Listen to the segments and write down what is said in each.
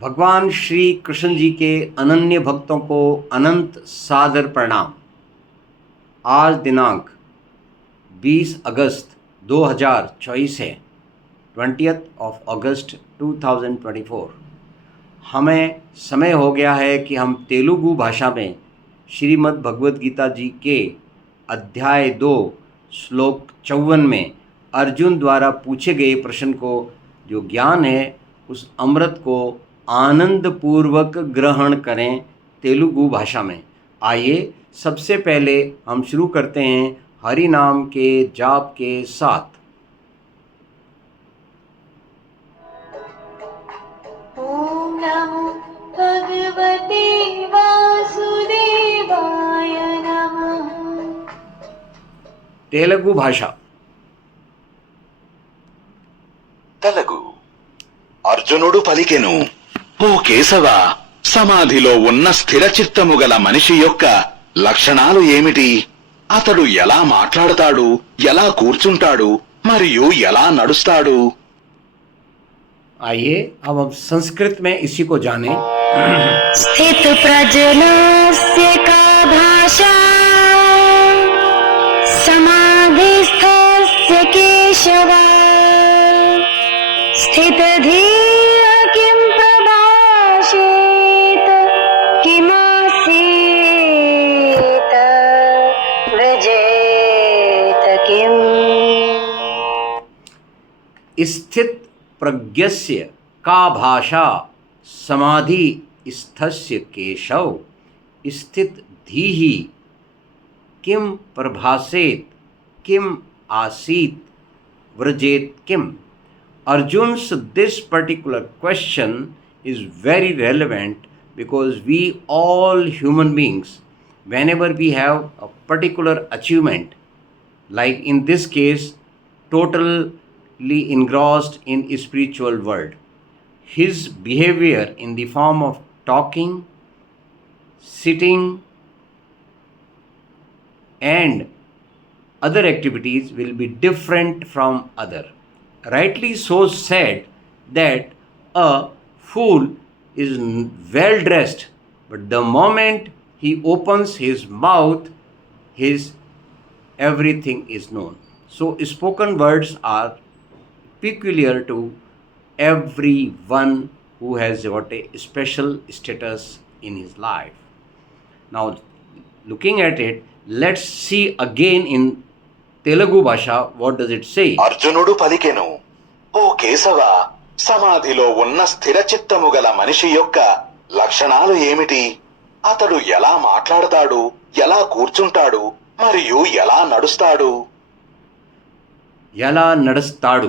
भगवान श्री कृष्ण जी के अनन्य भक्तों को अनंत सादर प्रणाम। आज दिनांक 20 अगस्त 2024 है, ट्वेंटियथ ऑफ़ अगस्त 2024 हमें समय हो गया है कि हम तेलुगु भाषा में श्रीमद् भगवद गीता जी के अध्याय दो, श्लोक चौवन में अर्जुन द्वारा पूछे गए प्रश्न को, जो ज्ञान है, उस अमृत को आनंद पूर्वक ग्रहण करें तेलुगु भाषा में आइए सबसे पहले हम शुरू करते हैं हरि नाम के जाप के साथ ॐ नमो भगवते वासुदेवाय नमः तेलुगु भाषा తెలుగు అర్జునుడు పలికెను ఓ కేశవ సమాధిలో ఉన్న స్థిర చిత్తము గల మనిషి యొక్క లక్షణాలు ఏమిటి అతడు ఎలా మాట్లాడతాడు ఎలా కూర్చుంటాడు మరియు ఎలా నడుస్తాడు आइए अब हम संस्कृत में इसी को जानें स्थित प्रजनस्य का भाषा समाधिस्थस्य स्थित प्रज्ञस्य का भाषा समाधि स्थस्य केशव स्थित धीही किम प्रभासेत किम आसीत, व्रजेत किम? Arjun's this particular question is very relevant because we all human beings whenever we have a particular achievement like in this case total engrossed in spiritual world. His behavior in the form of talking sitting and other activities will be different from other. Rightly so said that a fool is well dressed but the moment he opens his mouth his everything is known. So spoken words are peculiar to everyone who has got a special status in his life now looking at it let's see again in telugu bhasha what does it say అర్జునుడు పలికెను ఓ కేశవ సమాధిలో ఉన్న స్థిర చిత్తము గల మనిషి యొక్క లక్షణాలు ఏమిటి అతడు ఎలా మాట్లాడతాడు ఎలా కూర్చుంటాడు మరియు ఎలా నడుస్తాడు Yala Nadastadu.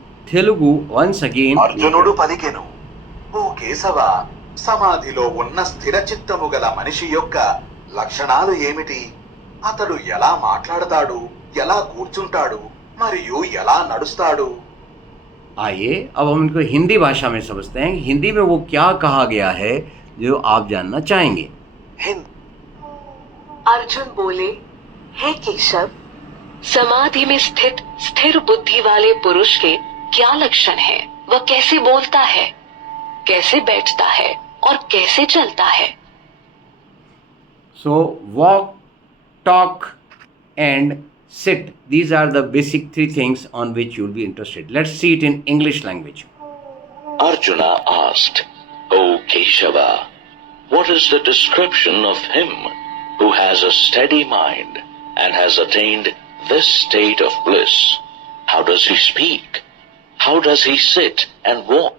Telugu, once again. అర్జునుడు పలికెను ఓ కేశవ సమాధిలో ఉన్న స్థిర చిత్తము గల మనిషి యొక్క లక్షణాలు ఏమిటి అతడు ఎలా మాట్లాడతాడు ఎలా కూర్చుంటాడు మరియు ఎలా నడుస్తాడు आइए अब हम इनको हिंदी भाषा में समझते हैं हिंदी में वो क्या कहा गया है जो आप जानना चाहेंगे హింద్ अर्जुन बोले हे केशव समाधि में स्थित स्थिर बुद्धि वाले पुरुष के क्या लक्षण है वह कैसे बोलता है कैसे बैठता है और कैसे चलता है So walk, talk, and sit. These are the basic three things on which you'll be interested. Let's see it in English language. Arjuna asked, O Keshava, what is the description of him who has a steady mind and has attained this state of bliss? How does he speak? How does he sit and walk?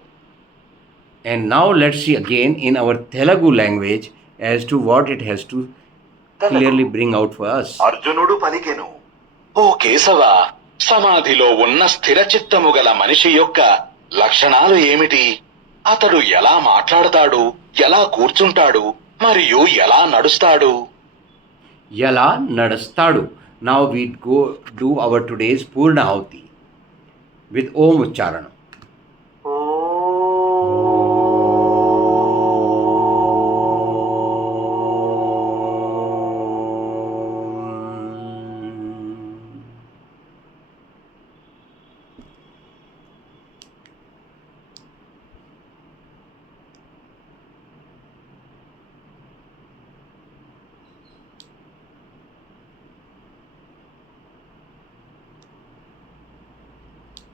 And now let's see again in our Telugu language as to what it has to clearly bring out for us. అర్జునుడు పలికెను ఓ కేశవ సమాధిలో ఉన్న స్థిర చిత్తము గల మనిషి యొక్క లక్షణాలు ఏమిటి అతడు ఎలా మాట్లాడతాడు ఎలా కూర్చుంటాడు మరియు ఎలా నడుస్తాడు ఎలా నడుస్తాడు now we go do our today's పూర్ణాహుతి with Om Uchcharan.